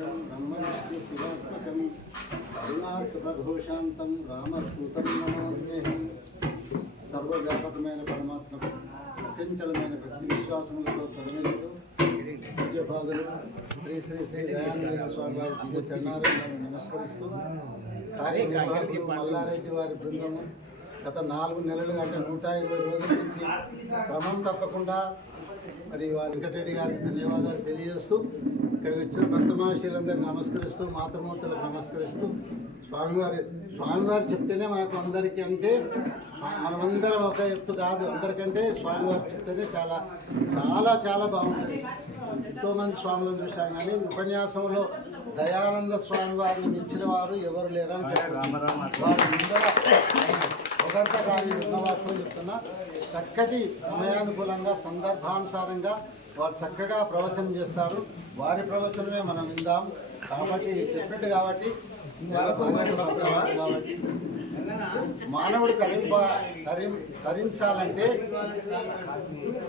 అఖిలం బ్రహ్మ విష్ణు శివాత్మకం. అరుణాచలఘోషాంతం రామదూతం నమోహం సర్వవ్యాపకమైన పరమాత్మకు అచంచలమైన భక్తి విశ్వాసములతో తొలగించు పూజ్యపాదులు శ్రీ శ్రీ శ్రీ దయానంద స్వామి వారి దివ్య చరణాలను నమస్కరిస్తూ మల్లారెడ్డి వారి బృందము గత నాలుగు నెలలు అంటే నూట ఇరవై రోజుల నుంచి క్రమం తప్పకుండా మరి వారి వెంకటరెడ్డి గారికి ధన్యవాదాలు తెలియజేస్తూ ఇక్కడ వచ్చిన భక్త మహర్షులందరికీ నమస్కరిస్తూ మాతృమూర్తులకు నమస్కరిస్తూ స్వామివారి స్వామివారు చెప్తేనే మనకు అందరికీ అంటే మనమందరం ఒక ఎత్తు కాదు. అందరికంటే స్వామివారు చెప్తేనే చాలా చాలా చాలా బాగుంటుంది. ఎంతోమంది స్వాములను చూశాం కానీ ఉపన్యాసంలో దయానంద స్వామి వారిని మించిన వారు ఎవరు లేరని చెప్పారు ఒకరితో కానీ ఉన్నవాసం చెప్తున్నా. చక్కటి సమయానుకూలంగా సందర్భానుసారంగా వారు చక్కగా ప్రవచనం చేస్తారు. వారి ప్రవచనమే మనం విందాం. కాబట్టి చెప్పినట్టు కాబట్టి కాబట్టి. మానవుడు తరింప తరి తరించాలంటే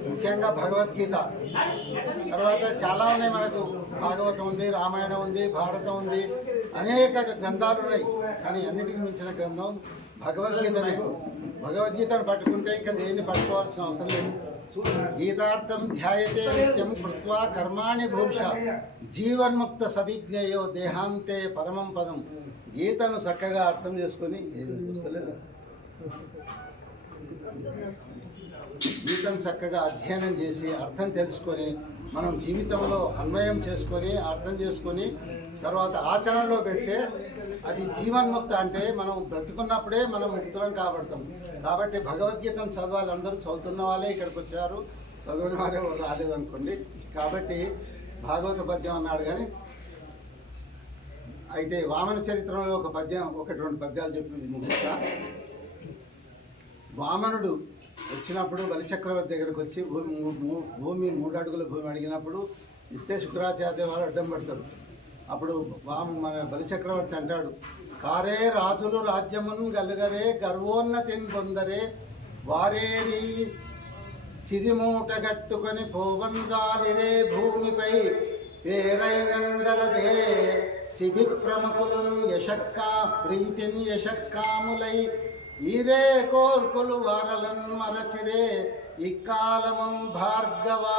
ముఖ్యంగా భగవద్గీత. తర్వాత చాలా ఉన్నాయి మనకు భాగవతం ఉంది రామాయణం ఉంది భారతం ఉంది. అనేక గ్రంథాలు ఉన్నాయి. కానీ అన్నిటికీ మించిన గ్రంథం భగవద్గీతనే. భగవద్గీతను పట్టుకుంటే ఇంకా దేన్ని పట్టుకోవాల్సిన అవసరం లేదు. గీతార్థం ధ్యాయతే నిత్యం కృత్వా కర్మాణి భూష జీవన్ముక్త సవిజ్ఞయో దేహాంతే పరమం పదం గీతను చక్కగా అర్థం చేసుకొని ఏది గీతను చక్కగా అధ్యయనం చేసి అర్థం తెలుసుకొని మనం జీవితంలో అన్వయం చేసుకొని అర్థం చేసుకొని తర్వాత ఆచరణలో పెడితే అది జీవన్ముక్త అంటే మనం బ్రతుకున్నప్పుడే మనం ముక్తులం కాబడతాం. కాబట్టి భగవద్గీతను చదవాలి. అందరూ చదువుతున్న వాళ్ళే ఇక్కడికి వచ్చారు. చదువుని వారే రాలేదనుకోండి కాబట్టి భాగవత పద్యం అన్నాడు కానీ అయితే వామన చరిత్రలో ఒక పద్యం ఒకటి రెండు పద్యాలు చెప్పింది ముఖ్యంగా వామనుడు వచ్చినప్పుడు బలిచక్రవర్తి దగ్గరకు వచ్చి భూమి భూమి మూడు అడుగుల భూమి అడిగినప్పుడు ఇస్తే శుక్రాచార్య వారు అడ్డం పడతారు. అప్పుడు వామ మన బలిచక్రవర్తి అంటాడు కారే రాజులు రాజ్యమును గలుగరే గర్వోన్నతిని పొందరే వారేరి సిరిమూటగట్టుకొని పోవందాలిరే భూమిపై పేరైనందలదే. శిబి ప్రముఖులు యశక్కా ప్రీతిని యశక్కాములై ఈరే కోర్కులు వారలన్ మరచిరే ఇక్కాలమం భార్గవా.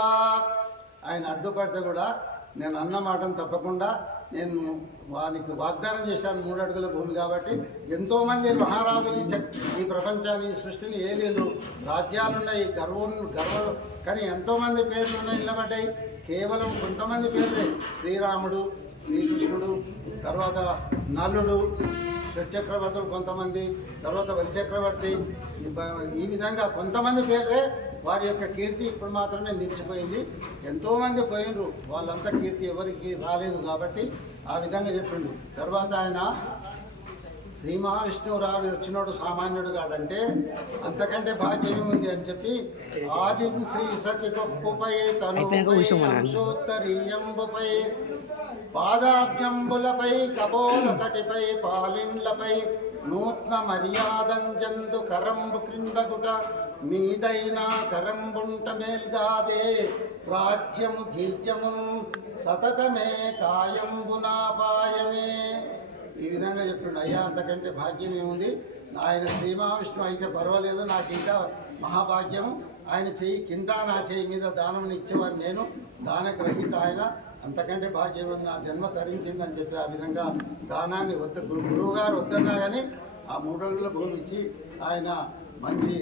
ఆయన అడ్డుపడితే కూడా నేను అన్న మాటను తప్పకుండా నేను వానికి వాగ్దానం చేశాను మూడు అడుగుల భూమి కాబట్టి. ఎంతోమంది మహారాజులు ఈ చక్- ఈ ప్రపంచాన్ని ఈ సృష్టిని ఏలేరు రాజ్యాలున్నాయి గర్వం గర్వ కానీ ఎంతోమంది పేర్లు ఉన్నాయి నిలబడ్డాయి. కేవలం కొంతమంది పేర్లే. శ్రీరాముడు శ్రీకృష్ణుడు తర్వాత నలుడు చక్రవర్తులు కొంతమంది తర్వాత బలిచక్రవర్తి ఈ విధంగా కొంతమంది పేరే వారి యొక్క కీర్తి ఇప్పుడు మాత్రమే నిలిచిపోయింది. ఎంతోమంది పోయినరు వాళ్ళంతా కీర్తి ఎవరికి రాలేదు కాబట్టి ఆ విధంగా చెప్పిండు. తర్వాత ఆయన శ్రీ మహావిష్ణువురావు వచ్చినోడు సామాన్యుడు కాడంటే అంతకంటే భాగ్యం ఉంది అని చెప్పి ఆది శ్రీ సతి గొప్పపై తను అంశోత్తరీయంబుపై పాదాభ్యంబులపై కపోల తటిపై పాలిండ్లపై నూత్న మర్యాదంజందు కరంబు క్రిందగుట మీదైనా కరంబుంట మేల్గాదే రాజ్యము గీజ్యము సతతమే కాయంబునాపాయమే ఈ చెప్పిండు. అయ్యా అంతకంటే భాగ్యం ఏముంది? ఆయన శ్రీమహావిష్ణు అయితే పర్వాలేదు నాకు ఇంకా మహాభాగ్యం. ఆయన చెయ్యి కింద నా చెయ్యి మీద దానం ఇచ్చేవారు నేను. దానగ్రహీత ఆయన. అంతకంటే భాగ్యం ఉంది నా జన్మ తరించిందని చెప్పి ఆ విధంగా దానాన్ని వద్ద గురువు గారు వద్దన్నా కానీ ఆ మూడు రోజుల భూమి ఇచ్చి ఆయన మంచి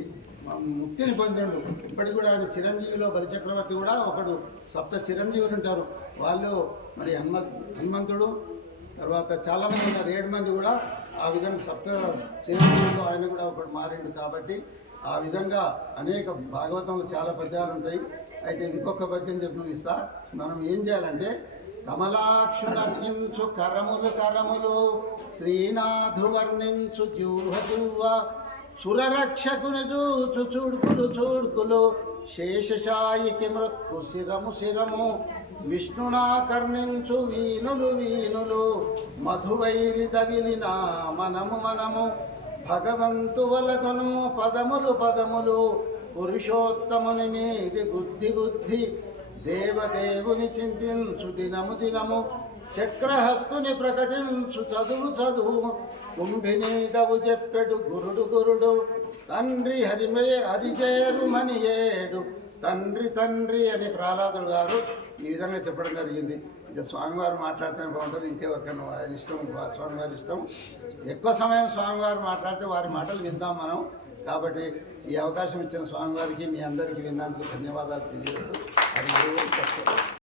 ముక్తిని పొందిండు. ఇప్పటికి కూడా ఆయన చిరంజీవిలో బలిచక్రవర్తి కూడా ఒకడు సప్త చిరంజీవులు ఉంటారు. వాళ్ళు మరి హనుమ హనుమంతుడు తర్వాత చాలా మంది ఉన్నారు. ఏడు మంది కూడా ఆ విధంగా సప్త చిరంజీవులు ఆయన కూడా ఒకటి మారిండు కాబట్టి ఆ విధంగా అనేక భాగవతంలో చాలా పద్యాలు ఉంటాయి. అయితే ఇంకొక పద్యం చెప్పి ముగిస్తా. మనం ఏం చేయాలంటే కమలాక్షులర్జించు కరములు కరములు శ్రీనాథు వర్ణించు జూహ జువ్వ సురరక్షకుని చూచు చూడుకులు చూడుకులు శేషశాయికి మృక్కు శిరము శిరము. విష్ణునా కర్ణించు వీనులు వీనులు మధువైరి దవిలిన మనము మనము. భగవంతు వలకను పదములు పదములు. పురుషోత్తముని మీది బుద్ధి బుద్ధి. దేవదేవుని చింతించు దినము దినము. చక్రహస్తుని ప్రకటించు చదువు చదువు. కుంభినీదవు చెప్పెడు గురుడు గురుడు. తండ్రి హరిమే హరిచేరు ఏడు. తండ్రి తండ్రి అని ప్రహ్లాదుడు గారు ఈ విధంగా చెప్పడం జరిగింది. ఇక స్వామివారు మాట్లాడితేనే బాగుంటుంది. ఇంకెవరికైనా వారి ఇష్టం స్వామివారి ఇష్టం. ఎక్కువ సమయం స్వామివారు మాట్లాడితే వారి మాటలు విందాం మనం. కాబట్టి ఈ అవకాశం ఇచ్చిన స్వామివారికి మీ అందరికీ విన్నందుకు ధన్యవాదాలు తెలియజేస్తూ